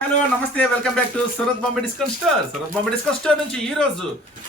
Hello నమస్తే welcome back to Surat Bombay discount store. Surat Bombay discount store నుంచి ఈ రోజు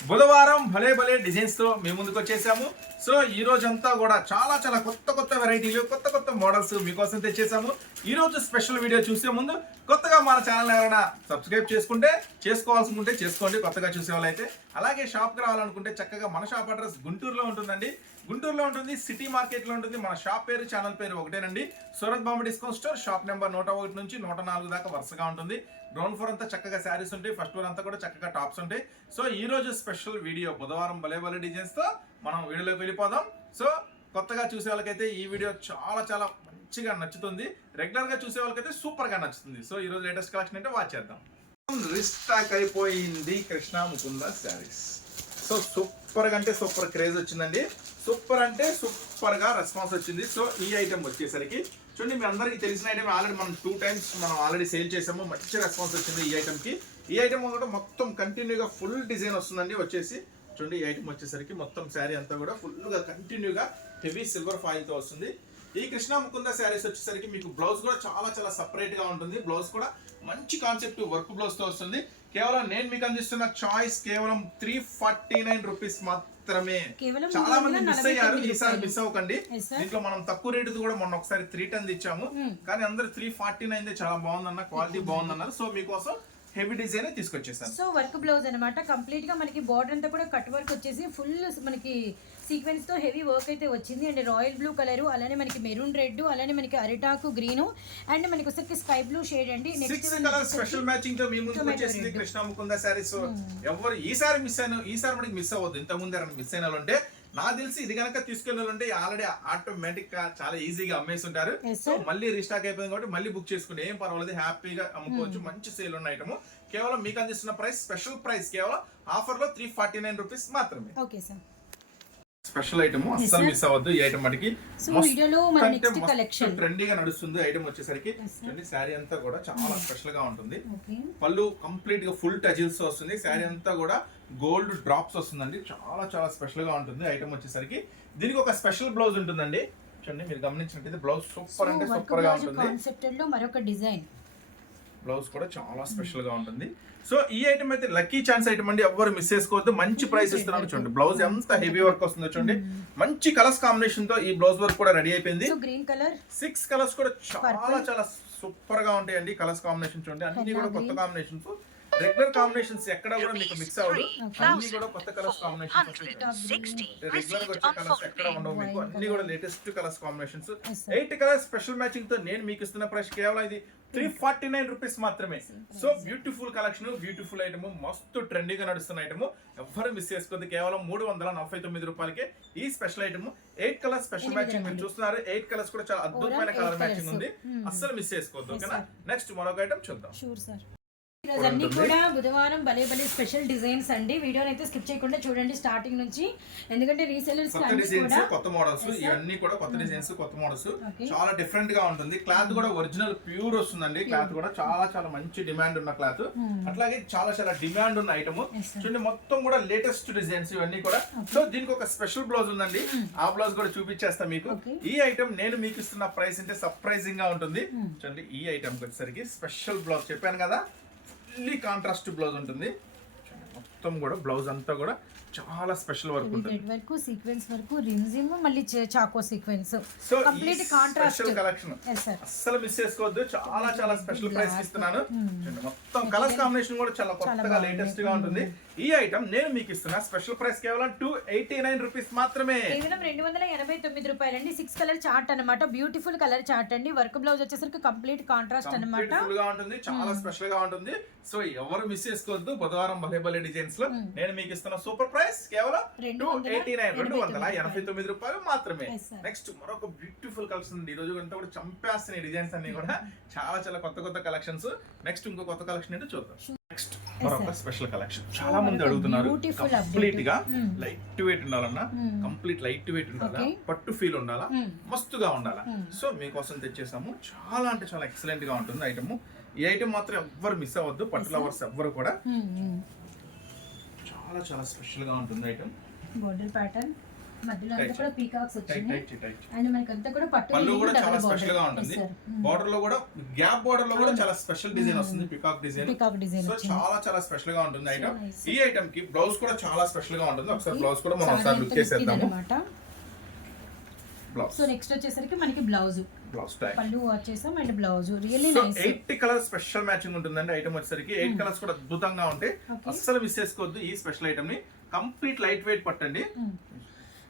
బుధవారం భలే భలే డిజైన్స్తో మేము ముందుకు వచ్చేసాము. సో ఈ రోజు అంతా కూడా చాలా చాలా కొత్త కొత్త వెరైటీలు కొత్త కొత్త మోడల్స్ మీకోసం తెచ్చేసాము. ఈ రోజు స్పెషల్ వీడియో చూసే ముందు కొత్తగా మన ఛానల్ ఎవరైనా సబ్స్క్రైబ్ చేసుకుంటే చేసుకోవాల్సి ఉంటే చేసుకోండి కొత్తగా చూసే వాళ్ళైతే అలాగే షాప్కి రావాలనుకుంటే చక్కగా మన షాప్ అడ్రస్ గుంటూరులో ఉంటుందండి. గుంటూరులో ఉంటుంది సిటీ మార్కెట్లో ఉంటుంది. మన షాప్ పేరు ఛానల్ పేరు ఒకటేనండి. Surat Bombay discount store shop number నూట ఒకటి నుంచి నూట నాలుగు దాకా వరుసగా ఉంటుంది. గ్రౌండ్ ఫ్లోర్ అంతా చక్కగా శారీస్ ఉంటాయి. ఫస్ట్ ఫ్లోర్ అంతా కూడా చక్కగా టాప్స్ ఉంటాయి. సో ఈ రోజు స్పెషల్ వీడియో బుధవారం భలే భలే డిజైన్స్తో మనం వీడియోలోకి వెళ్ళిపోదాం. సో కొత్తగా చూసే వాళ్ళకైతే ఈ వీడియో చాలా చాలా మంచిగా నచ్చుతుంది. రెగ్యులర్గా చూసే వాళ్ళకైతే సూపర్గా నచ్చుతుంది. సో ఈ రోజు లేటెస్ట్ కలెక్షన్ అంటే వాచ్ చేద్దాం. రిస్టాక్ అయిపోయింది కృష్ణ ముకుంద శారీస్. సో సూపర్గా అంటే సూపర్ క్రేజ్ వచ్చిందండి. సూపర్ అంటే సూపర్గా రెస్పాన్స్ వచ్చింది. సో ఈ ఐటమ్ వచ్చేసరికి చూడండి మీ అందరికీ తెలిసిన ఐటమ్ ఆల్రెడీ మనం టూ టైమ్స్ మనం ఆల్రెడీ సేల్ చేసాము. మంచి రెస్పాన్స్ వచ్చింది ఈ ఐటమ్కి. ఈ ఐటమ్ కూడా మొత్తం కంటిన్యూగా ఫుల్ డిజైన్ వస్తుందండి. వచ్చేసి చూడండి ఈ ఐటమ్ వచ్చేసరికి మొత్తం శారీ అంతా కూడా ఫుల్గా కంటిన్యూగా హెవీ సిల్వర్ ఫాయిల్తో వస్తుంది. ఈ కృష్ణ ముకుంద శారీస్ వచ్చేసరికి మీకు బ్లౌజ్ కూడా చాలా చాలా సపరేట్గా ఉంటుంది. బ్లౌజ్ కూడా మంచి కాన్సెప్ట్ వర్క్ బ్లౌజ్తో వస్తుంది. కేవలం నేను మీకు అందిస్తున్న చాయిస్ కేవలం త్రీ ఫార్టీ నైన్ రూపీస్ మాత్రమే చాలా మంది మిస్ అయ్యారు. ఈసారి. మిస్ అవ్వకండి. దీంట్లో మనం తక్కువ రేటు కూడా మొన్న ఒకసారి త్రీ టెన్ ఇచ్చాము కానీ అందరు త్రీ ఫార్టీ నైన్ చాలా బాగుందన్న క్వాలిటీ బాగుందన్నారు. సో మీకోసం హెవీ డిజైన్ తీసుకొచ్చేసాను. సో వర్క్ బ్లౌజ్ అనమాట కంప్లీట్గా మనకి బార్డర్ అంతా కూడా కట్ వర్క్ వచ్చేసి ఫుల్ మనకి సీక్వెన్స్తో హెవీ వర్క్ అయితే వచ్చింది. అండ్ రాయల్ బ్లూ కలర్ అలానే మనకి మెరూన్ రెడ్ అలానే మనకి అరిటాకు గ్రీన్ అండ్ మనకి వచ్చరికి స్కై బ్లూ షేడ్ అండి. నెక్స్ట్ కలర్ స్పెషల్ మ్యాచింగ్తో మీ Tomato వచ్చేసింది. కృష్ణ ముకుంద శారీస్ ఎవరు ఈసారి మిస్ అయిన ఈసారి మనకి మిస్ అవ్వద్దు. ఇంత ముందు మిస్ అయిన వాళ్ళు నాకు తెలిసి ఇది కనుక ఉంటే ఆల్రెడీ ఆటోమేటిక్గా చాలా ఈజీగా అమ్మేసి ఉంటారు Yes, సో. మళ్ళీ రీస్టాక్ అయిపోయింది కాబట్టి మళ్ళీ బుక్ చేసుకుని ఏం పర్వాలేదు హ్యాపీగా అమ్ముకోవచ్చు. మంచి సేల్ ఉన్న ఐటమ్ కేవలం మీకు అందిస్తున్న ప్రైస్ స్పెషల్ ప్రైస్ కేవలం ఆఫర్లో త్రీ ఫార్టీ నైన్ రూపీస్ మాత్రమే. ఓకే సార్ స్పెషల్ ఐటమ్ అస్సలు మిస్ అవ్వద్దు. ఈ ఐటమ్ మటుకి సో వీడియోలో మన నెక్స్ట్ కలెక్షన్ ట్రెండీగా నడుస్తుంది ఐటమ్ వచ్చేసరికి. శారీ అంతా కూడా చాలా స్పెషల్గా ఉంటుంది. పళ్ళు కంప్లీట్గా ఫుల్ టజిల్స్ వస్తుంది. శారీ అంతా కూడా గోల్డ్ డ్రాప్స్ వస్తుందండి. చాలా చాలా స్పెషల్గా ఉంటుంది ఐటమ్ వచ్చేసరికి. దీనికి ఒక స్పెషల్ బ్లౌజ్ ఉంటుందండి. చూడండి మీరు గమనించినట్టయితే బ్లౌజ్ సూపర్ అంటే సూపర్గా ఉంటుంది. మరొక డిజైన్ బ్లౌజ్ కూడా చాలా స్పెషల్గా ఉంటుంది. సో ఈ ఐటమ్ అయితే లక్కీ ఛాన్స్ ఐటమ్ అండి. ఎవ్వరు మిస్ చేసుకోవద్దు. మంచి ప్రైస్ ఇస్తున్నాను చూడండి. బ్లౌజ్ ఎంత హెవీ వర్క్ వస్తుందో చూడండి. మంచి కలర్స్ కాంబినేషన్తో ఈ బ్లౌజ్ వర్క్ కూడా రెడీ అయిపోయింది. గ్రీన్ కలర్ సిక్స్ కలర్స్ కూడా చాలా చాలా సూపర్గా ఉంటాయండి కలర్స్ కాంబినేషన్ చూడండి. అన్ని కూడా కొత్త కాంబినేషన్స్ రెగ్యులర్ కాంబినేషన్స్ ఎక్కడ కూడా మీకు మిక్స్ అవ్వదు. అన్ని కూడా కొత్త కలర్స్ కాంబినేషన్స్ రెగ్యులర్గా వచ్చే కలర్స్ ఎక్కడ ఉండవు మీకు. అన్ని కూడా latest colours combinations. Eight colours special మ్యాచింగ్తో నేను మీకు ఇస్తున్న ప్రైస్ కేవలం ఇది త్రీ ఫార్టీ నైన్ రూపీస్ మాత్రమే. So beautiful collection beautiful item మస్తు ట్రెండీగా నడుస్తున్న ఐటమ్ ఎవ్వరు మిస్ చేసుకోవద్దు. కేవలం మూడు వందల నలభై తొమ్మిది రూపాయలకే ఈ special item eight colours special matching మీరు. చూస్తున్నారు. ఎయిట్ కలర్స్ కూడా చాలా అద్భుతమైన కలర్ మ్యాచింగ్. ఉంది. Hmm. అస్సలు మిస్ చేసుకోవద్దు ఓకేనా? నెక్స్ట్ మరొక ఐటమ్ చూద్దాం. ఈరోజు అన్ని కూడా బుధవారం భలే భలే స్పెషల్ డిజైన్స్ అండి. వీడియోని అయితే స్కిప్ చేయకుండా చూడండి స్టార్టింగ్ నుంచి. ఎందుకంటే రీసెలర్స్ కొత్త డిజైన్స్ కొత్త మోడల్స్ ఇవన్నీ కూడా కొత్త డిజైన్స్ కొత్త మోడల్స్. చాలా డిఫరెంట్గా ఉంటుంది. క్లాత్ కూడా ఒరిజినల్ ప్యూర్ వస్తుందండి. క్లాత్ కూడా చాలా చాలా మంచి డిమాండ్ ఉన్న క్లాత్ అట్లాగే చాలా చాలా డిమాండ్ ఉన్న ఐటమ్. చూడండి మొత్తం కూడా లేటెస్ట్ డిజైన్స్ ఇవన్నీ కూడా. సో దీనికి ఒక స్పెషల్ బ్లౌజ్ ఉందండి. ఆ బ్లౌజ్ కూడా చూపించేస్తా మీకు. ఈ ఐటమ్ నేను మీకు ఇస్తున్న ప్రైస్ అంటే సర్ప్రైజింగ్గా ఉంటుంది. చూడండి ఈ ఐటమ్ వచ్చేసరికి స్పెషల్ బ్లౌజ్ చెప్పాను కదా. ఫుల్లీ కాంట్రాస్ట్ బ్లౌజ్ ఉంటుంది. మొత్తం కూడా బ్లౌజ్ అంతా కూడా చాలా స్పెషల్ వర్క్ ఉంటుంది. వరకు సీక్వెన్స్ వరకు రిమ్జిమ్ మళ్ళీ choco sequence so complete contrast collection అస్సలు మిస్ చేసుకోవద్దు. చాలా చాలా స్పెషల్ ప్రైస్ ఇస్తున్నాను. చూడండి, మొత్తం కలర్స్ కాంబినేషన్ కూడా చాలా కొత్తగా. లేటెస్ట్గా ఉంటుంది. ఈ ఐటమ్ నేను మీకు ఇస్తున్నా. స్పెషల్ ప్రైస్ కేవలం టూ ఎయిటీ నైన్ రూపీస్ మాత్రమే. కేవలం రెండు వందల ఎనభై తొమ్మిది రూపాయలండి. సిక్స్ కలర్ చార్ట్ అన్నమాట. బ్యూటిఫుల్ కలర్ చార్ట్ అండి. వర్క్ బ్లౌజ్ వచ్చేసరికి కంప్లీట్ కాంట్రాస్ట్గా ఉంటుంది. చాలా స్పెషల్గా ఉంటుంది. సో ఎవరు మిస్ చేసుకోవద్దు. బుధవారం భలే భలే డిజైన్స్లో. నేను మీకు ఇస్తున్న సూపర్ ప్రైస్ కేవలం రెండు టూ ఎయిటీ నైన్. రెండు వందల ఎనభై తొమ్మిది రూపాయలు మాత్రమే. నెక్స్ట్ మరొక బ్యూటిఫుల్ కలెక్షన్ ఉంది. ఈ రోజు అంతా కూడా చంపేస్తున్నాయి డిజైన్స్ అన్ని కూడా. చాలా చాలా కొత్త కొత్త కలెక్షన్స్ నెక్స్ట్ ఇంకో కొత్త కలెక్షన్ ఏంటో చూద్దాం. నెక్స్ట్ మరొక స్పెషల్ కలెక్షన్ చాలా మంది అడుగుతున్నారు. కంప్లీట్గా. లైట్ వెయిట్ ఉండాలన్నా. కంప్లీట్ లైట్ వెయిట్ ఉండాలా. పట్టు ఫీల్ ఉండాలా Mm. మస్తుగా ఉండాలా Mm. సో మీకోసం తెచ్చేసాము చాలా అంటే చాలా ఎక్సలెంట్గా ఉంటుంది ఐటమ్ ఈ ఐటమ్ మాత్రం ఎవ్వరు మిస్ అవ్వద్దు పట్టు లవర్స్ ఎవ్వరు కూడా చాలా చాలా స్పెషల్గా ఉంటుంది ఐటమ్ బోర్డర్ ప్యాటర్న్ మధ్యలో అంతా కూడా పీకాక్స్ టైట్ వచ్చినాయి. టైట్ టైట్ అండ్ మనకి అంతా కూడా పట్టు పళ్ళు వీవింగ్ కూడా చాలా స్పెషల్గా. ఉంటుంది. బార్డర్లో కూడా గ్యాప్ బార్డర్లో కూడా చాలా స్పెషల్ డిజైన్ వస్తుంది పికాక్ డిజైన్ సో. చాలా చాలా స్పెషల్గా ఉంటుంది ఐటమ్ nice. ఈ ఐటమ్కి బ్లౌజ్ కూడా చాలా స్పెషల్గా ఉంటుంది. ఒకసారి. బ్లౌజ్ కూడా మనం Saree ఒకసారి అంతా లుక్ look చేసేద్దాము. ఇదన్నమాట బ్లౌజ్ సో నెక్స్ట్ వచ్చేసరికి మనకి బ్లౌజ్ బ్లౌజ్ టైప్ పళ్ళు వచ్చేసాం and blouse really so nice eight colour special matching ఉంటుందండి ఐటమ్ వచ్చేసరికి. ఎయిట్ కలర్స్ కూడా అద్భుతంగా ఉంటాయి. Hmm. అస్సలు మిస్ చేసుకోవద్దు ఈ స్పెషల్ ఐటమ్ని. కంప్లీట్ లైట్ వెయిట్ పట్టండి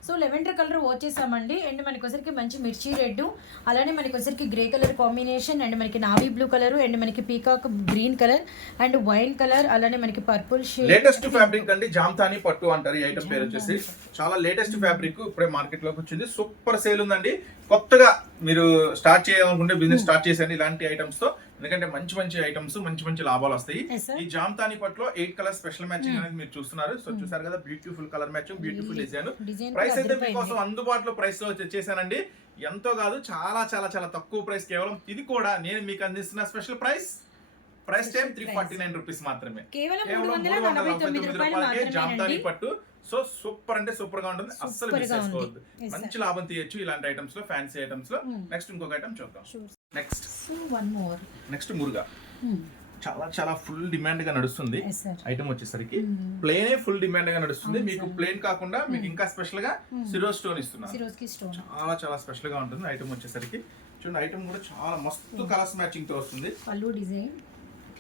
సో లెవెండర్ కలర్ వచ్చేసామండి. అండ్ మనకి వచ్చరికి మంచి మిర్చి రెడ్ అలానే మనకి వచ్చరికి గ్రే కలర్ కాంబినేషన్ అండ్ మనకి నావీ బ్లూ కలర్ అండ్ మనకి peacock green colour and wine colour అలానే మనకి పర్పుల్ షేడ్. లేటెస్ట్ ఫ్యాబ్రిక్ అండి జామ్తాని పట్టు అంటారు ఈ ఐటమ్ పేరు వచ్చేసి. చాలా లేటెస్ట్ ఫ్యాబ్రిక్ ఇప్పుడే మార్కెట్లోకి వచ్చింది. సూపర్ సేల్ ఉందండి. కొత్తగా మీరు స్టార్ట్ చేయాలనుకుంటే బిజినెస్ స్టార్ట్ చేసేయండి ఇలాంటి ఐటమ్స్తో. ఎందుకంటే మంచి మంచి ఐటమ్స్ మంచి మంచి లాభాలు వస్తాయి. ఈ జామ్తాని పట్టులో ఎయిట్ కలర్ స్పెషల్ మ్యాచింగ్ అనేది మీరు చూస్తున్నారు. సో చూసారు కదా beautiful colour matching beautiful design price అయితే మీకోసం అందుబాటులో ప్రైస్లో తెచ్చేసానండి. ఎంతో కాదు చాలా చాలా చాలా తక్కువ ప్రైస్ కేవలం ఇది కూడా నేను మీకు అందిస్తున్న special price price time three forty nine rupees మాత్రమే. కేవలం మూడు వందల నలభై తొమ్మిది తొమ్మిది రూపాయలు రూపాయలకే జామ్తాని మాత్రమేనండి పట్టు సో సూపర్ అంటే సూపర్గా ఉంటుంది. అస్సలు మిస్. చేసుకోవద్దు. మంచి లాభం తీయొచ్చు ఇలాంటి ఐటమ్స్లో ఫ్యాన్సీ ఐటమ్స్లో. Hmm. నెక్స్ట్ ఇంకొక ఐటమ్ చూద్దాం. Next one more next Muruga. చాలా చాలా ఫుల్ డిమాండ్గా నడుస్తుంది ఐటమ్ వచ్చేసరికి. ప్లేనే ఫుల్ డిమాండ్గా నడుస్తుంది. మీకు ప్లేన్ కాకుండా మీకు ఇంకా స్పెషల్గా సిరో స్టోన్ స్టోన్ చాలా చాలా స్పెషల్గా ఉంటుంది ఐటమ్ వచ్చేసరికి. చూడండి ఐటమ్ కూడా చాలా మస్తు కలర్స్ మ్యాచింగ్తో వస్తుంది. పళ్ళు డిజైన్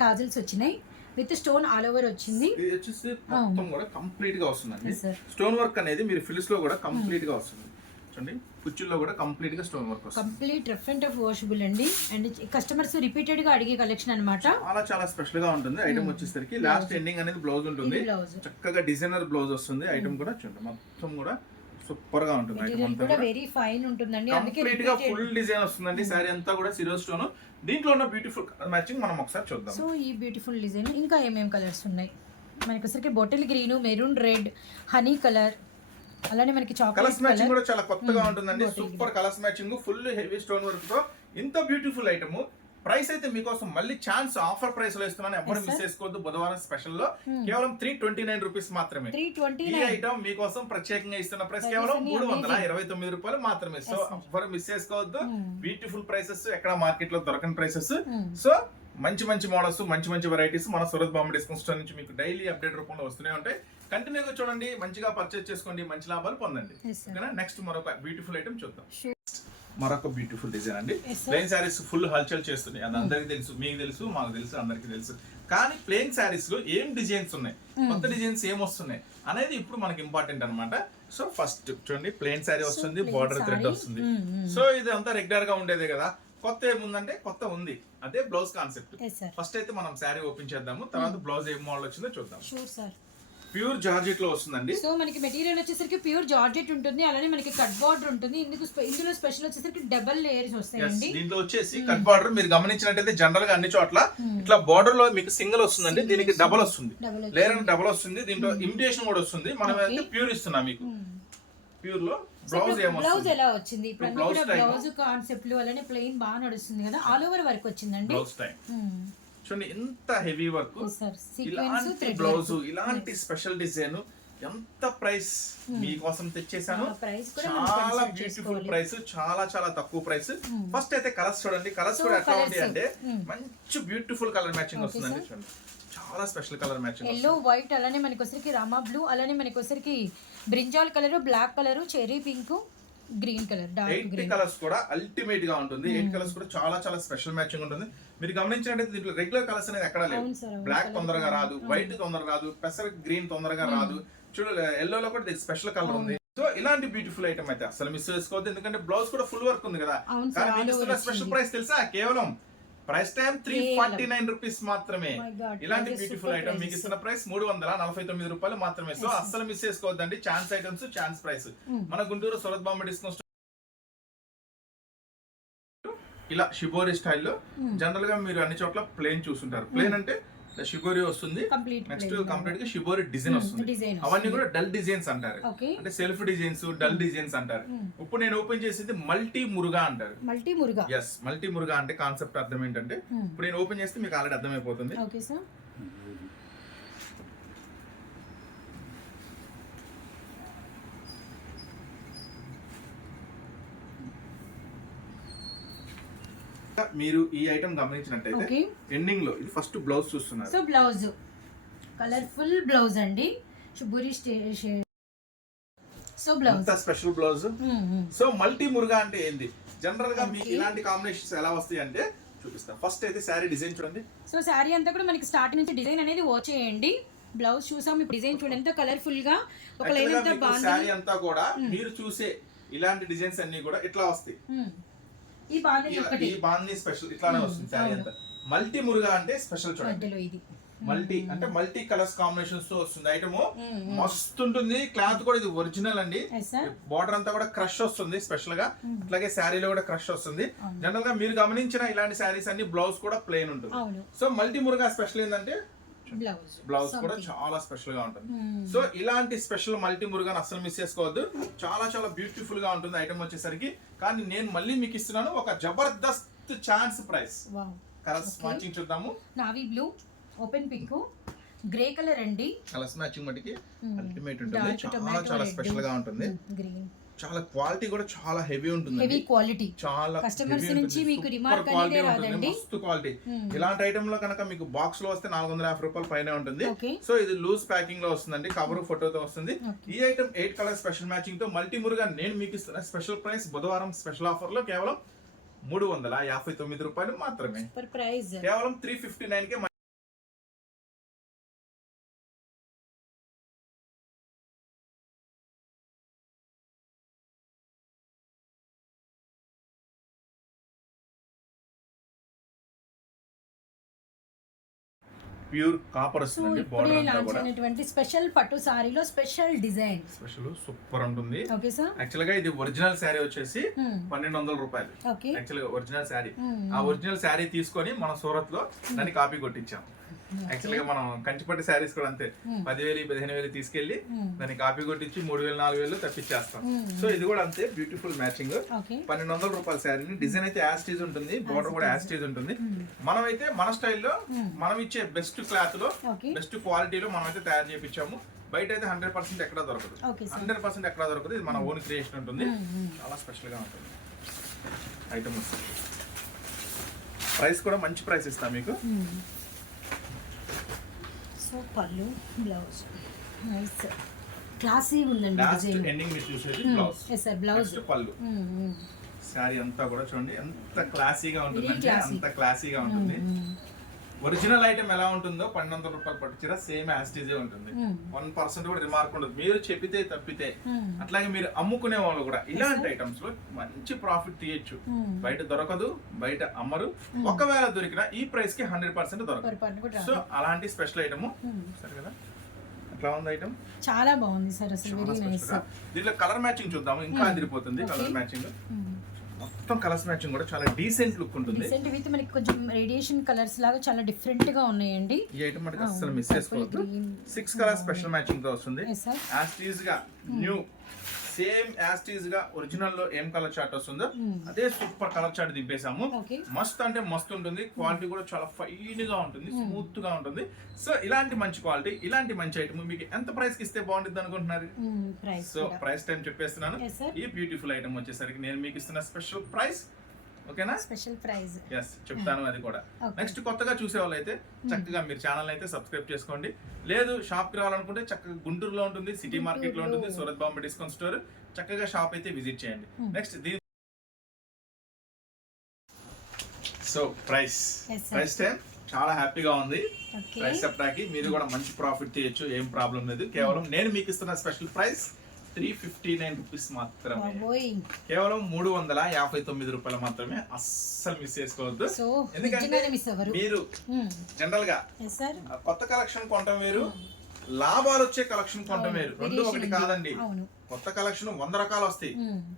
టాజిల్స్ వచ్చినాయి. విత్ స్టోన్ ఆల్ ఓవర్ వచ్చింది. ఇది వచ్చేసి మొత్తం కూడా కంప్లీట్గా వస్తుందండి. స్టోన్ వర్క్ అనేది మీరు ఫిల్స్లో కూడా కంప్లీట్గా వస్తుంది. చూడండి కుచ్చుల్లో కూడా కంప్లీట్గా స్టోన్ వర్క్ వస్తుంది. Complete rough and tough washable అండి. అండ్ కస్టమర్స్ రిపీటెడ్గా అడిగే కలెక్షన్ అన్నమాట. చాలా చాలా స్పెషల్గా ఉంటుంది. ఐటమ్ వచ్చేసరికి లాస్ట్ ఎండింగ్ అనేది బ్లౌజ్ ఉంటుంది. చక్కగా డిజైనర్ బ్లౌజ్ వస్తుంది. ఐటమ్ కూడా చూడండి మొత్తం కూడా సూపర్గా ఉంటుంది వెరీ ఫైన్ ఉంటుందండి. కంప్లీట్గా. ఫుల్ డిజైన్ వస్తుందండి. సారీ అంతా కూడా సిరో స్టోన్ దీంట్లో ఉన్న బ్యూటిఫుల్ మ్యాచింగ్ మనం ఒకసారి చూద్దాం. సో ఈ బ్యూటిఫుల్ డిజైన్ ఇంకా ఏమేమి కలర్స్ ఉన్నాయి? మనకి వచ్చరికి bottle green maroon red honey colour అలానే మనకి కలర్స్ మ్యాచింగ్ కూడా చాలా కొత్తగా ఉంటుందండి. Bottle super colours matching full heavy stone వర్క్తో ఇంత బ్యూటిఫుల్ ఐటమ్ ప్రైస్ అయితే మీకోసం మళ్ళీ ఛాన్స్ ఆఫర్ ప్రైస్లో ఇస్తున్నాను. ఎవరు మిస్. చేసుకోవద్దు. బుధవారం స్పెషల్లో కేవలం త్రీ ట్వంటీ నైన్ రూపీస్ మాత్రమే ఈ ఐటమ్ మీకోసం ప్రత్యేకంగా ఇస్తున్న ప్రైస్ కేవలం మూడు వందల. ఇరవై తొమ్మిది రూపాయలు మాత్రమే. సో. ఎవ్వరు మిస్ చేసుకోవద్దు. Hmm. బ్యూటిఫుల్ ప్రైసెస్ ఎక్కడ మార్కెట్లో దొరకని ప్రైసెస్ Hmm. సో మంచి మంచి మోడల్స్ మంచి మంచి వెరైటీస్ మన సూరత్ బాంబే డిస్కౌంట్ స్టోర్ నుంచి మీకు డైలీ అప్డేట్ రూపంలో వస్తూనే ఉంటాయి. కంటిన్యూగా చూడండి మంచిగా పర్చేస్ చేసుకోండి మంచి లాభాలు పొందండి. నెక్స్ట్ మరొక బ్యూటిఫుల్ ఐటమ్ చూద్దాం. మరొక బ్యూటిఫుల్ డిజైన్ అండి. ప్లెయిన్ శారీస్ ఫుల్ హల్చల్ చేస్తున్నాయి. అది అందరికి తెలుసు మీకు తెలుసు మాకు తెలుసు అందరికి తెలుసు. కానీ ప్లెయిన్ శారీస్లో ఏం డిజైన్స్ ఉన్నాయి? కొత్త డిజైన్స్ ఏం వస్తున్నాయి? అనేది ఇప్పుడు మనకి ఇంపార్టెంట్ అన్నమాట. సో ఫస్ట్ చూడండి ప్లెయిన్ శారీ వస్తుంది బార్డర్ థ్రెడ్. వస్తుంది. సో ఇది అంతా రెగ్యులర్గా ఉండేదే కదా. కొత్త ఏముందంటే కొత్త ఉంది. అదే బ్లౌజ్ కాన్సెప్ట్ ఫస్ట్ అయితే మనం శారీ ఓపెన్ చేద్దాము తర్వాత బ్లౌజ్ ఏం మోడల్ వచ్చిందో చూద్దాం. ప్యూర్ జార్జెట్లో వస్తుందండి. సో మనకి మెటీరియల్ వచ్చేసరికి ప్యూర్ జార్జెట్ ఉంటుంది. అలానే మనకి కట్ బార్డర్ ఉంటుంది. ఇందుకు ఇందులో స్పెషల్ వచ్చేసరికి డబల్ లేయర్స్ వస్తాయండి. దీంట్లో వచ్చేసి కట్ బార్డర్ మీరు గమనించినట్టయితే జనరల్గా అన్ని చోట్ల ఇట్లా బార్డర్లో మీకు సింగిల్ వస్తుందండి. దీనికి డబల్ వస్తుంది. లేయర్ అని డబల్ వస్తుంది. దీంట్లో ఇమిటేషన్ కూడా వస్తుంది. మనం అయితే ప్యూర్ ఇస్తున్నాం మీకు. ప్యూర్లో బ్లౌజ్ ఎలా వచ్చింది? ఇప్పుడు. బ్లౌజ్ కాన్సెప్ట్లు అలానే ప్లెయిన్ బాగా నడుస్తుంది కదా. ఆల్ ఓవర్ వర్క్ వచ్చిందండి. బ్లౌజ్ టైం చూడండి ఎంత హెవీ వర్క్ ఇలాంటి బ్లౌజ్ ఇలాంటి స్పెషల్ డిజైన్ ఎంత ప్రైస్ మీకోసం తెచ్చేసాను చాలా బ్యూటిఫుల్. ప్రైస్ చాలా చాలా తక్కువ ప్రైస్ ఫస్ట్ అయితే కలర్స్ చూడండి. కలర్స్ కూడా ఎట్లా. ఉంటాయి అంటే Hmm. మంచి బ్యూటిఫుల్ కలర్ మ్యాచింగ్ వస్తుందండి. చూడండి. చాలా special colour matching yellow white అలానే మనకి వచ్చరికి రామా బ్లూ అలానే మనకి వచ్చరికి brinjal colour black colour cherry pink green colour eight colours కూడా అల్టిమేట్గా ఉంటుంది. ఎయిట్ కలర్స్ కూడా చాలా చాలా స్పెషల్ మ్యాచింగ్ ఉంటుంది. మీరు గమనించినట్టయితే దీంట్లో రెగ్యులర్ కలర్స్ అనేది ఎక్కడా అవును. బ్లాక్ తొందరగా రాదు. వైట్ తొందరగా రాదు పెసర్ గ్రీన్ తొందరగా రాదు. చూడు ఎల్లో లో కూడా స్పెషల్ కలర్ ఉంది. సో ఇలాంటి బ్యూటిఫుల్ ఐటమ్ అయితే అసలు మిస్ చేసుకోవద్దు. ఎందుకంటే బ్లౌజ్ కూడా ఫుల్ వర్క్ ఉంది కదా. కానీ మీకు స్పెషల్. ప్రైస్ తెలుసా? కేవలం price time three forty nine rupees మాత్రమే. Oh ఇలాంటి బ్యూటిఫుల్ ఐటమ్ మీకు. ఇస్తున్న ప్రైస్ మూడు వందల నలభై తొమ్మిది రూపాయలు మాత్రమే. సో అస్సలు మిస్ చేసుకోవద్దండి. Chance items chance price Hmm. మన గుంటూరు సూరత్ బాంబే డిస్కౌంట్ ఇలా షిబోరి స్టైల్లో జనరల్గా మీరు అన్ని చోట్ల ప్లేన్ చూస్తుంటారు. ప్లేన్ అంటే షిబోరి వస్తుంది నెక్స్ట్ కంప్లీట్గా షిబోరి డిజైన్ వస్తుంది. అవన్నీ కూడా డల్ డిజైన్స్ అంటారు. అంటే సెల్ఫ్ డిజైన్స్ డల్ డిజైన్స్ అంటారు. ఇప్పుడు నేను ఓపెన్ చేసింది మల్టీ మురుగా అంటారు. మల్టీ మురుగా. ఎస్ మల్టీ మురుగా అంటే కాన్సెప్ట్ అర్థం ఏంటంటే Hmm. ఇప్పుడు నేను ఓపెన్ చేస్తే మీకు ఆల్రెడీ అర్థమైపోతుంది. మీరు ఈ ఐటమ్ గమనించినట్టయితే ఓకే ఎండింగ్లో ఇది ఫస్ట్ బ్లౌజ్ చూస్తున్నారు. సో బ్లౌజ్ కలర్ఫుల్ బ్లౌజ్ అండి. శుభూరి so blouse special blouse so multi Muruga అంటే ఏంది? జనరల్గా మీకు. ఇలాంటి కాంబినేషన్స్ ఎలా వస్తాయి అంటే చూపిస్తా. ఫస్ట్ అయితే శారీ డిజైన్ చూడండి. సో శారీ అంతా కూడా మనకి స్టార్టింగ్ నుంచి డిజైన్ అనేది వాచ్ చేయండి బ్లౌజ్ చూసాం ఇప్పుడు డిజైన్ చూడండి. ఎంత కలర్ఫుల్గా ఒక లైన్ అంతా శారీ బాగుంది అంతా కూడా మీరు చూసే ఇలాంటి డిజైన్స్ అన్ని కూడా ఇట్లా వస్తాయి. Hmm. ఈ ఒకటి ఈ స్పెషల్ ఇట్లానే వస్తుంది శారీ అవును. అంతా. మల్టీ మురుగా అంటే స్పెషల్ చూడండి. ఇది. మల్టీ అంటే మల్టీ కలర్స్ కాంబినేషన్స్తో వస్తుంది ఐటమ్. మస్తు ఉంటుంది. క్లాత్ కూడా ఇది ఒరిజినల్ అండి. సార్ బార్డర్ అంతా కూడా క్రష్ వస్తుంది స్పెషల్గా అట్లాగే శారీలో కూడా క్రష్ వస్తుంది. జనరల్గా మీరు గమనించిన ఇలాంటి శారీస్ అన్ని బ్లౌజ్ కూడా ప్లెయిన్ ఉంటుంది. సో మల్టీ మురుగా స్పెషల్ ఏంటంటే బ్లౌజ్ బ్లౌజ్ కూడా చాలా స్పెషల్గా ఉంటుంది. Hmm. సో ఇలాంటి స్పెషల్ మల్టీ మురుగాని అస్సలు మిస్ చేసుకోవద్దు. చాలా చాలా బ్యూటిఫుల్గా ఉంటుంది ఐటమ్ వచ్చేసరికి. కానీ నేను మళ్ళీ మీకు ఇస్తున్నాను ఒక జబర్దస్త్ ఛాన్స్ ప్రైస్ కలర్స్. మ్యాచింగ్ చూద్దాము. Navy blue open pink grey colour అండి. కలర్స్ మ్యాచింగ్ మటుకి Hmm. అల్టిమేట్ ఉంటుంది. చాలా చాలా. స్పెషల్గా ఉంటుంది. గ్రీన్ చాలా క్వాలిటీ కూడా చాలా హెవీ ఉంటుంది హెవీ క్వాలిటీ చాలా heavy నుంచి. మీకు quality అనేదే. రాదండి. మస్తు క్వాలిటీ Hmm. ఇలాంటి ఐటమ్లో కనుక మీకు బాక్స్లో వస్తే నాలుగు వందల యాభై రూపాయల పైన ఉంటుంది. సో ఇది లూజ్ ప్యాకింగ్లో వస్తుందండి కవర్ ఫోటోతో వస్తుంది Okay. ఈ ఐటమ్ ఎయిట్ కలర్ స్పెషల్ మ్యాచింగ్తో మల్టీ మురుగా నేను మీకు ఇస్తున్న స్పెషల్ ప్రైస్ బుధవారం స్పెషల్ ఆఫర్లో కేవలం మూడు వందల యాభై తొమ్మిది రూపాయలు మాత్రమే కేవలం త్రీ ఫిఫ్టీ నైన్ కే ప్యూర్ కాపర్ ఇప్పుడే బార్డర్ అంతా కూడా. స్పెషల్ పట్టు సారీలో స్పెషల్ డిజైన్. స్పెషల్ సూపర్ ఉంటుంది. Okay sir. యాక్చువల్గా ఇది ఒరిజినల్ శారీ వచ్చేసి పన్నెండు వందల రూపాయలు. Okay. Actual original sari. Hmm. ఆ ఒరిజినల్ శారీ తీసుకొని మనం సూరత్లో దాన్ని కాపీ కొట్టించాం. యాక్చువల్గా మనం కంచిపట్టి శారీస్ కూడా అంతే. Hmm. పదివేలు పదిహేను వేలు తీసుకెళ్ళి Hmm. దాన్ని కాపీ కొట్టించి మూడు వేలు నాలుగు వేలు తప్పించేస్తాం. Hmm. సో ఇది కూడా అంతే బ్యూటిఫుల్ మ్యాచింగ్ పన్నెండు వందల రూపాయల శారీని డిజైన్ అయితే యాస్టీజ్ ఉంటుంది. బార్డర్ కూడా యాస్టీజ్ ఉంటుంది. మనం అయితే మన స్టైల్లో మనం ఇచ్చే బెస్ట్ క్లాత్లో బెస్ట్ క్వాలిటీలో మనం అయితే తయారు చేయించాము. బయట అయితే హండ్రెడ్ పర్సెంట్ ఎక్కడ దొరకదు. హండ్రెడ్ పర్సెంట్ ఎక్కడ దొరకదు. ఇది మన ఓన్ క్రియేషన్ ఉంటుంది. చాలా స్పెషల్గా ఉంటుంది. ఐటమ్ ప్రైస్ కూడా మంచి ప్రైస్ ఇస్తాం మీకు. సో పళ్ళు బ్లౌజ్. నైస్. క్లాసీ ఉందండి డిజైన్. ఎండింగ్ మీరు చూసేది బ్లౌజ్. Yes sir blouse. పళ్ళు. శారీ అంతా కూడా చూడండి ఎంత క్లాసీగా ఉంటుంది. అంత క్లాసీగా ఉంటుంది. ఒరిజినల్ ఐటమ్ ఎలా ఉంటుందో పన్నెండు వందల రూపాయలు పట్టు చీర సేమ్ యాస్టీజే ఉంటుంది. వన్ పర్సెంట్ కూడా రిమార్క్ ఉండదు. మీరు చెప్పితే తప్పితే. అట్లాగే మీరు అమ్ముకునే వాళ్ళు కూడా ఇలాంటి ఐటమ్స్లో మంచి ప్రాఫిట్ తీయచ్చు. బయట దొరకదు బయట అమ్మరు. ఒకవేళ దొరికినా ఈ ప్రైస్కి హండ్రెడ్ పర్సెంట్ దొరకదు. సో అలాంటి స్పెషల్ ఐటమ్ సరే కదా? ఎట్లా ఉంది ఐటమ్ చాలా బాగుంది సార్ అసలు వెరీ నైస్ దీంట్లో కలర్ మ్యాచింగ్ చూద్దాము. ఇంకా అదిరిపోతుంది కలర్ మ్యాచింగ్ మొత్తం కలర్స్ మ్యాచింగ్ కూడా చాలా డీసెంట్ లుక్ ఉంటుంది. డిసెంట్ విత్ మనకి కొంచెం రేడియేషన్ కలర్స్ లాగా చాలా డిఫరెంట్గా ఉన్నాయండి. ఈ ఐటమ్ మనకి అస్సలు మిస్ చేసుకోవద్దు. సిక్స్ కలర్ స్పెషల్ మ్యాచింగ్తో వస్తుంది. సార్ యాస్టీజ్గా న్యూ సేమ్ యాస్టీజ్గా ఒరిజినల్లో ఏం కలర్ చార్ట్ వస్తుందో అదే సూపర్ కలర్ చార్ట్ దింపేసాము ఓకే మస్త్ అంటే మస్తు ఉంటుంది క్వాలిటీ కూడా చాలా ఫైన్గా ఉంటుంది స్మూత్గా ఉంటుంది. సో ఇలాంటి మంచి క్వాలిటీ ఇలాంటి మంచి ఐటమ్ మీకు ఎంత ప్రైస్కి ఇస్తే బాగుంటుంది అనుకుంటున్నారు? సో ప్రైస్ టైం చెప్పేస్తున్నాను. ఈ బ్యూటిఫుల్ ఐటమ్ వచ్చేసరికి నేను మీకు ఇస్తున్న స్పెషల్ ప్రైస్ ఓకేనా? Special price. ఎస్ చెప్తాను అది కూడా. నెక్స్ట్ కొత్తగా చూసే వాళ్ళు అయితే చక్కగా మీరు ఛానల్ అయితే సబ్స్క్రైబ్ చేసుకోండి. లేదు షాప్కి రావాలనుకుంటే చక్కగా గుంటూరులో ఉంటుంది సిటీ మార్కెట్లో ఉంటుంది సూరత్ బాంబే డిస్కౌంట్ స్టోర్. చక్కగా షాప్ అయితే విజిట్ చేయండి. నెక్స్ట్ దీని సో ప్రైస్. ప్రైస్ టైం చాలా హ్యాపీగా ఉంది. ప్రైస్ చెప్పడానికి మీరు కూడా మంచి ప్రాఫిట్ తీయచ్చు ఏం ప్రాబ్లం లేదు. కేవలం నేను మీకు ఇస్తున్న special price three fifty nine rupees మాత్రమే. కేవలం మూడు వందల యాభై తొమ్మిది రూపాయలు మాత్రమే అస్సలు మిస్ చేసుకోవద్దు. ఎందుకంటే మీరు జనరల్గా కొత్త కలెక్షన్ కొనటం వేరు లాభాలు వచ్చే కలెక్షన్ కొనటం వేరు. రెండు ఒకటి కాదండి. కొత్త కలెక్షన్ వంద రకాలు వస్తాయి.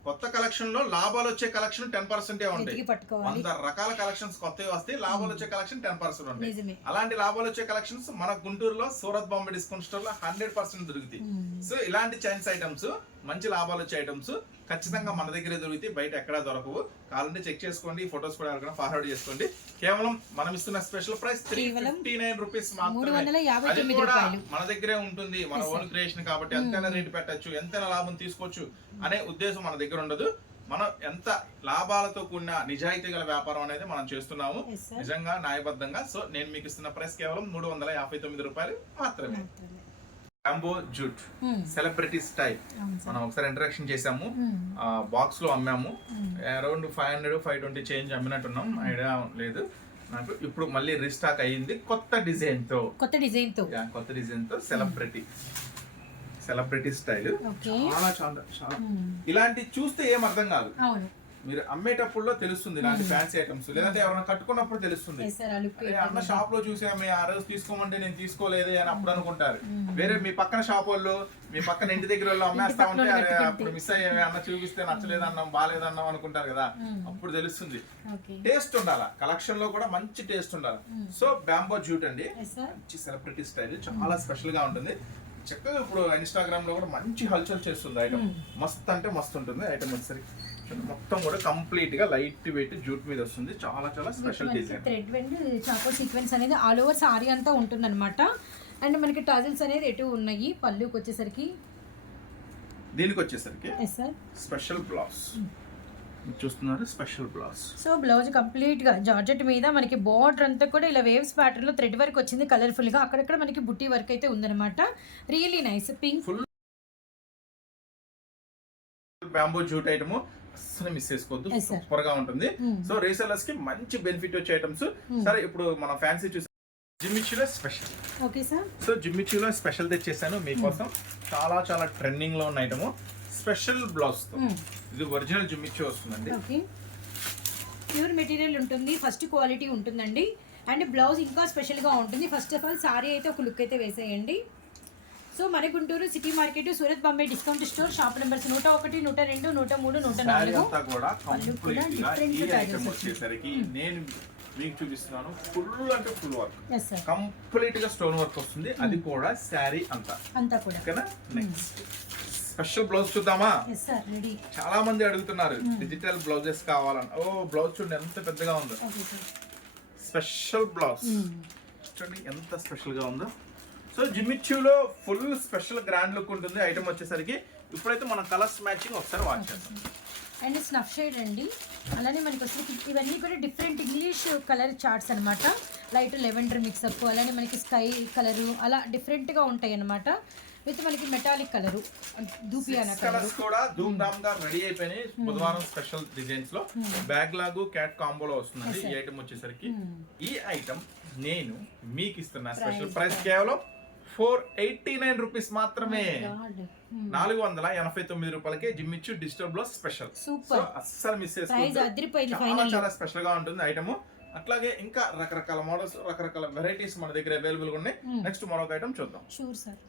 కొత్త కలెక్షన్లో లాభాలు వచ్చే కలెక్షన్ టెన్ పర్సెంటే ఉంటాయి. వంద రకాల కలెక్షన్స్ కొత్తవి వస్తాయి. లాభాలు వచ్చే కలెక్షన్ టెన్ పర్సెంట్ ఉంటాయి. అలాంటి లాభాలు వచ్చే కలెక్షన్స్ మన గుంటూరులో సూరత్ బాంబే డిస్కౌంట్ స్టోర్లో హండ్రెడ్ పర్సెంట్ దొరుకుతాయి. సో ఇలాంటి చైన్స్ ఐటమ్స్ మంచి లాభాలు వచ్చే ఐటమ్స్ ఖచ్చితంగా మన దగ్గరే దొరుకుతాయి బయట ఎక్కడా దొరకవు. కావాలంటే చెక్ చేసుకోండి ఫొటోస్ కూడా ఎవరికైనా ఫార్వర్డ్ చేసుకోండి. కేవలం మనం ఇస్తున్న special price three fifty nine rupees మాత్రమే. అది కూడా మన దగ్గరే ఉంటుంది. మన ఓన్ క్రియేషన్ కాబట్టి ఎంతైనా రేట్ పెట్టచ్చు ఎంతైనా లాభం తీసుకోవచ్చు అనే ఉద్దేశం మన దగ్గర ఉండదు. మనం ఎంత లాభాలతో కూడిన నిజాయితీ గల వ్యాపారం అనేది మనం చేస్తున్నాము. నిజంగా న్యాయబద్ధంగా. సో నేను మీకు ఇస్తున్న ప్రైస్ కేవలం మూడు వందల యాభై తొమ్మిది రూపాయలు మాత్రమే. Combo jute Hmm. Celebrity style మనం ఒకసారి ఇంట్రడక్షన్ చేసాము Hmm. బాక్స్లో అమ్మాము. Hmm. Around five hundred five twenty change అమ్మినట్టున్నాం. Idea లేదు. నాకు ఇప్పుడు మళ్ళీ రీస్టాక్ అయ్యింది కొత్త డిజైన్తో కొత్త డిజైన్తో కొత్త డిజైన్తో సెలబ్రిటీ సెలబ్రిటీ స్టైల్ చాలా చాలా Hmm. ఇలాంటి చూస్తే ఏం అర్థం కాదు. మీరు అమ్మేటప్పుడు తెలుస్తుంది ఇలాంటి Hmm. ఫ్యాన్సీ ఐటమ్స్ లేదంటే ఎవరైనా కట్టుకున్నప్పుడు తెలుస్తుంది. అన్న షాప్లో చూసామే ఆ రోజు తీసుకోమంటే నేను తీసుకోలేదే అని అప్పుడు అనుకుంటారు. Hmm. వేరే మీ పక్కన షాప్ వాళ్ళు మీ పక్కన ఇంటి దగ్గర వాళ్ళు అమ్మేస్తా ఉంటే. అప్పుడు మిస్ అయ్యేవి అన్న చూపిస్తే నచ్చలేదన్నాం బాగాలేదన్నాం అనుకుంటారు కదా. Hmm. అప్పుడు తెలుస్తుంది. టేస్ట్ ఉండాలా? కలెక్షన్లో కూడా మంచి టేస్ట్ ఉండాలి? Hmm. సో బ్యాంబో జూట్ అండి. మంచి సెలబ్రిటీ స్టైల్ చాలా స్పెషల్గా ఉంటుంది. చక్కగా ఇప్పుడు ఇన్స్టాగ్రామ్లో కూడా మంచి హల్చల్ చేస్తుంది ఐటమ్ Hmm. మస్త్ అంటే మస్తు ఉంటుంది ఐటమ్ వచ్చేసరికి మొత్తం కూడా కంప్లీట్గా లైట్ వెయిట్ జూట్ మీద వస్తుంది. చాలా చాలా స్పెషల్ డిజైన్ థ్రెడ్ అండ్ చాకో సీక్వెన్స్ అనేది ఆల్ ఓవర్ సారీ అంతా ఉంటుందన్నమాట. అండ్ మనకి టజల్స్ అనేది ఎటు ఉన్నాయి? పళ్ళుకి వచ్చేసరికి? దీనికి వచ్చేసరికి ఎస్ సార్ స్పెషల్ బ్లౌజ్ చూస్తున్నారు స్పెషల్ బ్లౌజ్ సో బ్లౌజ్ కంప్లీట్గా జార్జెట్ మీద మనకి బార్డర్ అంతా కూడా ఇలా వేవ్స్ ప్యాటర్న్లో థ్రెడ్ వర్క్ వచ్చింది కలర్ఫుల్గా. అక్కడక్కడ మనకి బుట్టి వర్క్ అయితే ఉందన్నమాట. Really nice pink full bamboo jute item అస్సలు మిస్ చేసుకోవద్దు. సూపర్గా ఉంటుంది. Hmm. సో రీసెలర్స్కి మంచి బెనిఫిట్ వచ్చే ఐటమ్స్ Hmm. సరే ఇప్పుడు మన ఫ్యాన్సీ చూసి జిమ్మిచ్చులో స్పెషల్ ఓకే సార్ సో జిమ్మిచ్చులో స్పెషల్ తెచ్చేసాను మీకోసం. చాలా చాలా ట్రెండింగ్లో ఉన్న ఐటమ్ స్పెషల్ బ్లౌజ్ ఇది ఒరిజినల్ జిమ్మిచ్చు వస్తుందండి. ఓకే ప్యూర్ మెటీరియల్ ఉంటుంది. ఫస్ట్ క్వాలిటీ ఉంటుందండి. అండ్ బ్లౌజ్ ఇంకా స్పెషల్గా ఉంటుంది. ఫస్ట్ ఆఫ్ ఆల్ సారీ అయితే ఒక లుక్ అయితే వేసేయండి. సో మన Guntur city market Surat Bombay discount store shop numbers నూట ఒకటి నూట రెండు నూట మూడు నూట నాలుగు. కూడా. వచ్చేసరికి నేను మీకు చూపిస్తున్నాను ఫుల్ అంటే ఫుల్ వర్క్ కంప్లీట్గా స్టోన్ వర్క్ వస్తుంది. అది కూడా శారీ అంతా. అంతా కూడా. ఓకేనా? నెక్స్ట్ స్పెషల్ బ్లౌజ్ చూద్దామా? చాలా మంది అడుగుతున్నారు డిజిటల్ బ్లౌజెస్ కావాలని. ఓ బ్లౌజ్ చూడండి ఎంత పెద్దగా ఉందో. స్పెషల్ బ్లౌజ్ చూడండి ఎంత స్పెషల్గా ఉందో. సో జిమ్మిచ్యూలో ఫుల్ స్పెషల్ గ్రాండ్ లుక్ ఉంటుంది. ఐటమ్ వచ్చేసరికి ఇప్పుడైతే మన కలర్స్ మ్యాచింగ్ ఒకసారి వాచ్ చేద్దాం. అండ్ స్నఫ్ షేడ్ అండి. అలానే మనకి వచ్చి ఇవన్నీ కూడా డిఫరెంట్ ఇంగ్లీష్ కలర్ చార్ట్స్ అనమాట లైట్ లెవెండర్ మిక్సప్ అలానే మనకి స్కై కలరు అలా డిఫరెంట్గా ఉంటాయి అనమాట విత్ మనకి మెటాలిక్ కలరు దూపియానా కలరు కలర్స్ కూడా ధూమ్ ధామ్గా రెడీ అయిపోయినాయి బుధవారం స్పెషల్ డిజైన్స్లో. బ్యాగ్ లాగు క్యాట్ కాంబోలో వస్తుందండి. ఈ ఐటమ్ వచ్చేసరికి ఈ ఐటమ్ నేను మీకు ఇస్తున్న స్పెషల్ ప్రైస్ కేవలం ఫోర్ ఎయిటీ నైన్ రూపీస్ మాత్రమే. నాలుగు వందల ఎనభై తొమ్మిది రూపాయలకే Jimmy Choo digital blouse special. Super. So అస్సలు మిస్ చాలా చాలా స్పెషల్గా ఉంటుంది ఐటమ్. అట్లాగే ఇంకా రకరకాల మోడల్స్ రకరకాల వెరైటీస్ మన దగ్గర అవైలబుల్ ఉన్నాయి నెక్స్ట్ మరొక ఐటమ్ చూద్దాం. షూర్ సార్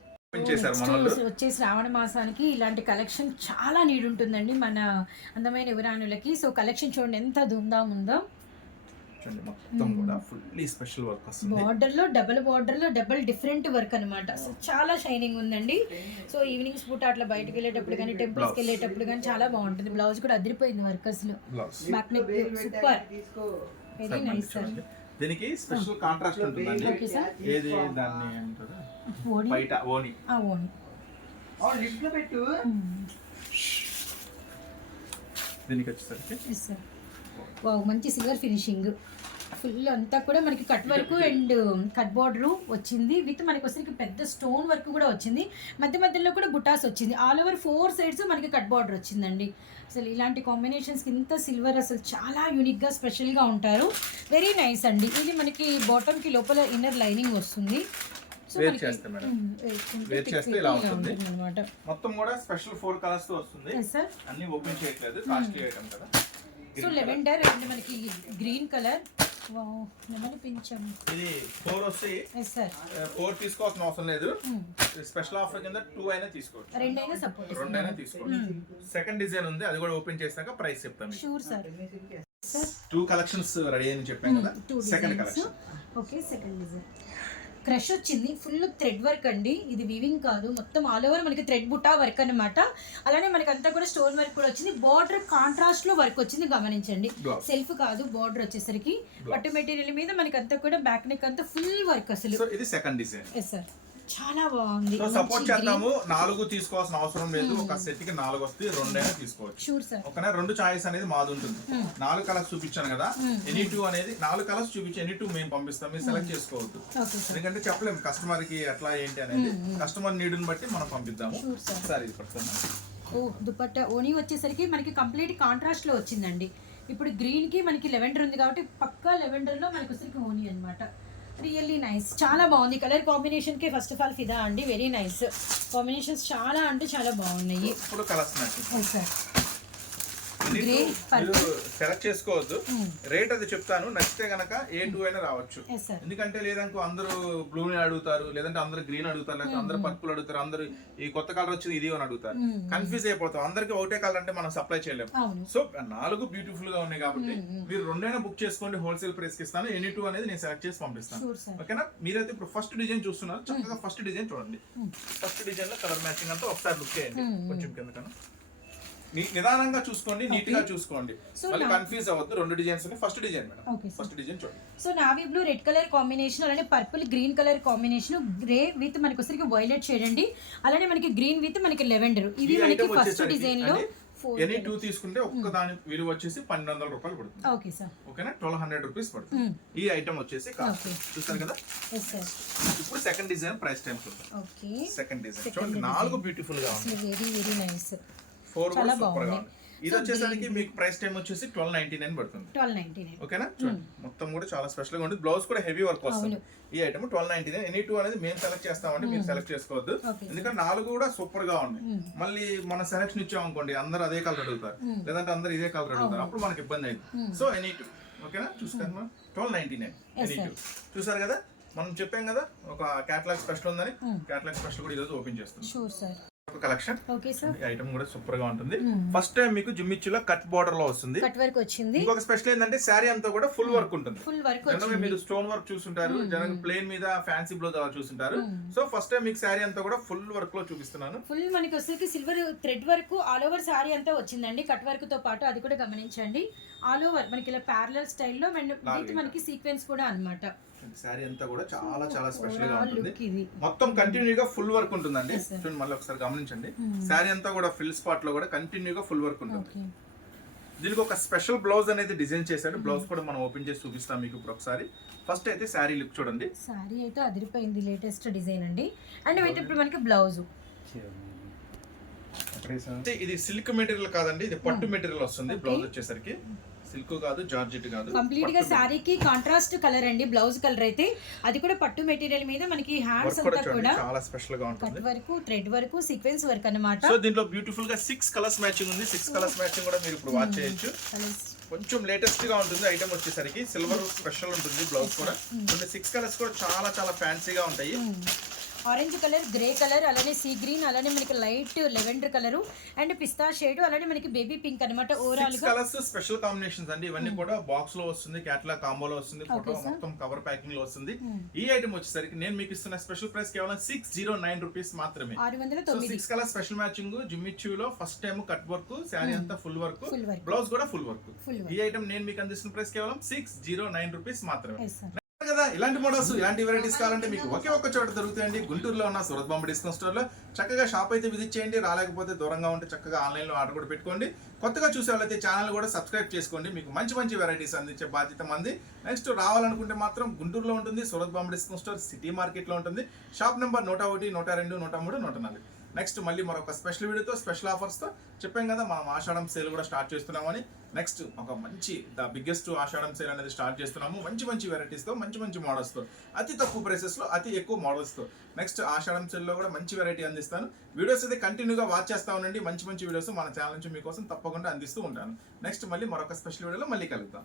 వచ్చే శ్రావణ మాసానికి ఇలాంటి కలెక్షన్ చాలా నీడ్ ఉంటుందండి మన అందమైన యువరాణులకి. సో కలెక్షన్ చూడండి ఎంత ధూమ్ధామ్ ఉందో. చూడండి మొత్తం కూడా ఫుల్లీ స్పెషల్ వర్క్ వస్తుంది. బార్డర్లో డబుల్ బార్డర్లో డబుల్ డిఫరెంట్ వర్క్ అనమాట సో చాలా షైనింగ్ ఉందండి. సో ఈవినింగ్స్ పూట అట్లా బయటకు వెళ్ళేటప్పుడు కానీ టెంపుల్స్కి వెళ్ళేటప్పుడు కానీ చాలా బాగుంటుంది. బ్లౌజ్ కూడా అదిరిపోయింది వర్క్ అసలు blouse back neck super very nice దీనికి స్పెషల్ కాంట్రాస్ట్ ఉంటుందండి. ఓకే సార్ ఏది దాన్ని అంటారు బయట ఓని ఆ ఓని దీనికి వచ్చేసరికి ఎస్ సార్ వావ్ మంచి సిల్వర్ ఫినిషింగ్ ఫుల్ అంతా కూడా మనకి cut work and cut border వచ్చింది. విత్ మనకి వచ్చరికి పెద్ద స్టోన్ వర్క్ కూడా వచ్చింది. మధ్య మధ్యలో కూడా బుటాస్ వచ్చింది. ఆల్ ఓవర్ ఫోర్ సైడ్స్ మనకి కట్ బార్డర్ వచ్చిందండి. అసలు ఇలాంటి కాంబినేషన్స్కి ఇంత సిల్వర్ అసలు చాలా యూనిక్గా స్పెషల్గా ఉంటారు. వెరీ నైస్ అండి. ఇది మనకి బాటమ్కి లోపల ఇన్నర్ లైనింగ్ వస్తుంది. చేస్తే మేడం. చేస్తే ఇలా ఉంటుంది. అనమాట మొత్తం కూడా స్పెషల్ ఫోర్ కలర్స్తో వస్తుంది. అన్ని ఓపెన్ చేయట్లేదు. కాస్ట్లీ ఐటమ్ కదా. సో లెవెండర్ అండ్ మనకి. గ్రీన్ కలర్ ఇది ఫోర్ వస్తే ఎస్ సార్ ఫోర్ తీసుకోవాల్సిన అవసరం లేదు. స్పెషల్ ఆఫర్ కింద టూ అయినా తీసుకోవచ్చు. రెండైనా సపోర్ట్ రెండైనా తీసుకోవచ్చు. సెకండ్ డిజైన్ ఉంది. అది కూడా ఓపెన్ చేశాక ప్రైస్ చెప్తాను sure sir two collections ready అని చెప్పాను కదా. Two second collection okay second design crush వచ్చింది. ఫుల్ థ్రెడ్ వర్క్ అండి. ఇది వివింగ్ కాదు. మొత్తం ఆల్ ఓవర్ మనకి థ్రెడ్ బుట్టా వర్క్ అన్నమాట. అలానే మనకి అంతా కూడా స్టోన్ వర్క్ కూడా వచ్చింది. బార్డర్ కాంట్రాస్ట్లో వర్క్ వచ్చింది గమనించండి. సెల్ఫ్ కాదు బార్డర్ వచ్చేసరికి. పట్టు మెటీరియల్ మీద మనకి అంతా కూడా బ్యాక్ నెక్ అంతా ఫుల్ వర్క్ అసలు. ఇది సెకండ్ డిజైన్ ఎస్ సార్ చాలా బాగుంది. సో సపోర్ట్ చేద్దాము. నాలుగు తీసుకోవాల్సిన అవసరం లేదు. ఒక సెట్కి నాలుగు వస్తే రెండైనా తీసుకోవచ్చు. ఓకేనా? రెండు చాయిస్ అనేది మాది ఉంటుంది. నాలుగు కలర్స్ చూపించాను కదా. ఎనీ టూ అనేది నాలుగు కలర్స్ చూపించి ఎనీ టూ మేము పంపిస్తాం. మీరు సెలెక్ట్ చేసుకోవద్దు. ఎందుకంటే చెప్పలేము కస్టమర్కి ఎట్లా ఏంటి అనేది. కస్టమర్ నీడ్ని బట్టి మనం పంపిద్దాము. సార్ ఇది పడుతుంది ఓ దుపట్టా ఓనీ వచ్చేసరికి మనకి కంప్లీట్ కాంట్రాస్ట్లో వచ్చిందండి. ఇప్పుడు గ్రీన్కి మనకి లెవెండర్ ఉంది కాబట్టి పక్కా లెవెండర్లో మనకి వచ్చేసరికి ఓనీ అన్నమాట. Really nice. చాలా బాగుంది. కలర్ కాంబినేషన్కి ఫస్ట్ ఆఫ్ ఆల్ ఫిదా అండి. Very nice. కాంబినేషన్స్ చాలా అంటే చాలా బాగున్నాయి. ఇప్పుడు కలర్స్ సార్. సెలెక్ట్ చేసుకోవద్దు. రేట్ అది చెప్తాను. నచ్చితే గనక ఏ టూ అయినా రావచ్చు. ఎందుకంటే లేదనుకో అందరూ బ్లూ అడుగుతారు లేదంటే అందరూ గ్రీన్ అడుగుతారు లేదంటే అందరూ పర్పుల్ అడుగుతారు అందరూ ఈ కొత్త కలర్ వచ్చింది ఇది అని అడుగుతారు. కన్ఫ్యూజ్ అయిపోతాం. అందరికి ఒకటే కలర్ అంటే మనం సప్లై చేయలేము సో నాలుగు బ్యూటిఫుల్గా ఉన్నాయి కాబట్టి మీరు రెండైనా బుక్ చేసుకోండి హోల్సేల్ ప్రైస్కి ఇస్తాను. ఎనీ టూ అనేది నేను సెలెక్ట్ చేసి పంపిస్తాను. ఓకేనా మీరైతే ఇప్పుడు ఫస్ట్ డిజైన్ చూస్తున్నారు. చక్కగా ఫస్ట్ డిజైన్ చూడండి. ఫస్ట్ డిజైన్లో కలర్ మ్యాచింగ్ అంతా ఒకసారి లుక్ చేయండి. కొంచెం కిందకన్నా. నిదానంగా చూసుకోండి నీట్గా చూసుకోండి. మళ్ళీ కన్ఫ్యూజ్ అవ్వద్దు రెండు డిజైన్స్ ఉన్నాయి. First design madam first design చూడండి. So navy blue red colour combination అలానే purple green colour combination grey with మనకి వచ్చరికి వైలెట్ షేడ్ అండి. అలానే మనకి గ్రీన్ విత్ మనకి లెవెండర్ ఇవి మనకి ఫస్ట్ డిజైన్లో ఎనీ టూ తీసుకుంటే ఒక్క దాని విలువ వచ్చేసి పన్నెండు వందల రూపాయలు పడుతుంది. ఓకే సార్ ఓకేనా ట్వెల్వ్ హండ్రెడ్ రూపీస్ పడుతుంది. ఈ ఐటమ్ వచ్చేసి. చూస్తారు కదా? ఇప్పుడు సెకండ్ డిజైన్ ప్రైస్ టైం చూద్దాం. ఓకే సెకండ్ డిజైన్ చూడండి నాలుగు బ్యూటిఫుల్గా ఉంది వెరీ వెరీ నైస్ ఫోర్ చాలా సూపర్గా. ఉంది ఇది వచ్చేసరికి మీకు ప్రైస్ టైం వచ్చేసి ట్వెల్వ్ నైన్టీ నైన్ పడుతుంది. ట్వెల్వ్ నైన్టీ నైన్ ఓకేనా? చూడండి. మొత్తం కూడా చాలా స్పెషల్గా ఉంటుంది బ్లౌజ్ కూడా హెవీ వర్క్ వస్తుంది. ఈ item twelve ninety nine any two అనేది మేము సెలెక్ట్ చేస్తామండి మీరు సెలెక్ట్ చేసుకోవద్దు. Okay. ఎందుకంటే నాలుగు కూడా సూపర్గా ఉన్నాయి. మళ్ళీ మన సెలెక్షన్ ఇచ్చాం అనుకోండి అందరూ అదే కలర్ అడుగుతారు. లేదంటే అందరూ ఇదే కలర్ అడుగుతారు. అప్పుడు మనకి ఇబ్బంది అయింది. సో ఎనీ టూ ఓకేనా? చూస్తాను twelve ninety nine any two చూసారు కదా? మనం చెప్పాం కదా ఒక క్యాటలాగ్ స్పెషల్ ఉందని. క్యాటలాగ్ స్పెషల్ కూడా ఈరోజు ఓపెన్ ఒక కలెక్షన్. Okay sir. ఈ ఐటమ్ కూడా సూపర్గా ఉంటుంది ఫస్ట్ టైం మీకు జిమ్మిచ్చులో కట్ బార్డర్లో వస్తుంది. కట్ వర్క్ వచ్చింది. ఇంకొక స్పెషల్ ఏంటంటే శారీ అంతా కూడా ఫుల్ వర్క్ ఉంటుంది. ఫుల్ వర్క్ మీరు స్టోన్ వర్క్ చూస్తుంటారు జనరల్ ప్లేన్ మీద ఫ్యాన్సీ బ్లౌజ్ అలా చూస్తుంటారు సో ఫస్ట్ టైం మీకు శారీ అంతా కూడా ఫుల్ వర్క్లో చూపిస్తున్నాను. ఫుల్ మనకి వచ్చేసరికి silver thread work all over sari అంతా వచ్చిందండి. కట్ వర్క్తో పాటు అది కూడా గమనించండి. ఆల్ ఓవర్ మనకి ఇలా ప్యారలల్ స్టైల్లో విత్ మనకి సీక్వెన్స్ కూడా అన్నమాట. శారీ అంతా కూడా చాలా చాలా స్పెషల్గా ఉంటుంది. మొత్తం కంటిన్యూగా ఫుల్ వర్క్ ఉంటుందండి. చూడండి మళ్ళీ ఒకసారి గమనించండి. శారీ అంతా కూడా ఫిల్ స్పాట్లో కూడా కంటిన్యూగా ఫుల్ వర్క్ ఉంటుంది. దీనికి ఒక స్పెషల్ బ్లౌజ్ అనేది డిజైన్ చేశాడు బ్లౌజ్ కూడా మనం ఓపెన్ చేసి చూపిస్తాం మీకు ఇప్పుడు ఒకసారి. ఫస్ట్ అయితే శారీ లుక్ చూడండి. సారీ అయితే అదిరిపోయింది లేటెస్ట్ డిజైన్ అండి. అండ్ ఇప్పుడు మనకి బ్లౌజ్ ఇది సిల్క్ మెటీరియల్ కాదండి ఇది పట్టు మెటీరియల్ వస్తుంది బ్లౌజ్ వచ్చేసరికి. సిల్క్ కాదు జార్జెట్ కాదు కంప్లీట్గా శారీకి కాంట్రాస్ట్ కలర్ అండి బ్లౌజ్ కలర్ అయితే. అది కూడా పట్టు మెటీరియల్ మీద మనకి హ్యాండ్స్ అంతా కూడా చాలా స్పెషల్గా ఉంటుంది. కట్ వరకు థ్రెడ్ వరకు సీక్వెన్స్ వర్క్ అన్నమాట. సో దీంట్లో బ్యూటిఫుల్గా సిక్స్ కలర్స్ మ్యాచింగ్ ఉంది. సిక్స్ కలర్స్ మ్యాచింగ్ కూడా మీరు ఇప్పుడు వాచ్ చేయొచ్చు. కొంచెం లేటెస్ట్గా ఉంటుంది ఐటమ్ వచ్చేసరికి. సిల్వర్ స్పెషల్ ఉంటుంది బ్లౌజ్ కూడా. సిక్స్ కలర్స్ కూడా చాలా చాలా ఫ్యాన్సీగా ఉంటాయి. ఆరెంజ్ కలర్ గ్రే కలర్ అలానే సీ గ్రీన్ అలానే మనకి లైట్ లెవెండర్ కలర్ అండ్ పిస్తా షేడ్ అలానే మనకి బేబీ పింక్ అనమాట ఓవరాల్ కలర్స్ స్పెషల్ కాంబినేషన్స్ అండి. ఇవన్నీ కూడా బాక్స్లో వస్తుంది క్యాట్లాగ్ కాంబోలో వస్తుంది ఫోటో మొత్తం కవర్ ప్యాకింగ్లో వస్తుంది. ఈ ఐటమ్ వచ్చేసరికి నేను మీకు ఇస్తున్న స్పెషల్ ప్రైస్ కేవలం సిక్స్ జీరో నైన్ రూపీస్ మాత్రమే. Six colour special matching జిమ్మిచ్యూలో first time cut work sari అంతా ఫుల్ వర్క్ బ్లౌజ్ కూడా ఫుల్ వర్క్ ఈ ఐటమ్ నేను మీకు అందిస్తున్న ప్రైస్ కేవలం సిక్స్ జీరో నైన్ రూపీస్ మాత్రమే. ఇలాంటి మోడల్స్ ఇలాంటి వెరైటీస్ కావాలంటే మీకు ఒకే ఒక్క చోట దొరుకుతాయండి. గుంటూరులో ఉన్న సూరత్ బాంబే డిస్కౌంట్ స్టోర్లో. చక్కగా షాప్ అయితే విజిట్ చేయండి రాలేకపోతే దూరంగా ఉంటే చక్కగా ఆన్లైన్లో ఆర్డర్ కూడా పెట్టుకోండి. కొత్తగా చూసే వాళ్ళైతే ఛానల్ కూడా సబ్స్క్రైబ్ చేసుకోండి. మీకు మంచి మంచి వెరైటీస్ అందించే బాధ్యత మంది. నెక్స్ట్ రావాలనుకుంటే మాత్రం గుంటూరులో ఉంటుంది Surat Bombay discount store city మార్కెట్లో ఉంటుంది. షాప్ నెంబర్ నూట ఒకటి నూట రెండు నూట మూడు నూట నాలుగు. నెక్స్ట్ మళ్ళీ మరొక స్పెషల్ వీడియోతో స్పెషల్ ఆఫర్స్తో చెప్పాం కదా మనం ఆషాఢం సేల్ కూడా స్టార్ట్ చేస్తున్నామని. నెక్స్ట్ ఒక మంచి ద బిగ్గెస్ట్ ఆషాఢం సేల్ అనేది స్టార్ట్ చేస్తున్నాము. మంచి మంచి వెరైటీస్తో మంచి మంచి మోడల్స్తో అతి తక్కువ ప్రైసెస్లో అతి ఎక్కువ మోడల్స్తో నెక్స్ట్ ఆషాఢం సేల్లో కూడా మంచి వెరైటీ అందిస్తాను. వీడియోస్ అయితే కంటిన్యూగా వాచ్ చేస్తా ఉండండి. మంచి మంచి వీడియోస్ మన ఛానల్ నుంచి మీకోసం తప్పకుండా అందిస్తూ ఉంటాను. నెక్స్ట్ మళ్ళీ మరొక స్పెషల్ వీడియోలో మళ్ళీ కలుద్దాం.